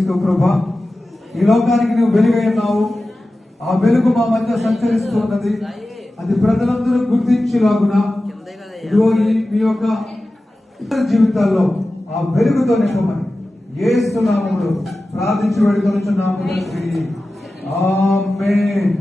ప్రభా, ఈ లోకానికి నువ్వు వెలుగై ఉన్నావు. ఆ వెలుగు మా మధ్య సంచరిస్తూ ఉన్నది. అది ప్రజలందరూ గుర్తించేలాగున ఇదిగో మీ యొక్క జీవితాల్లో ఆ వెలుగుతో నింపమని యేసు నామములో ప్రార్థించి వేడుకొనుచున్నాము తండ్రి. ఆమేన్.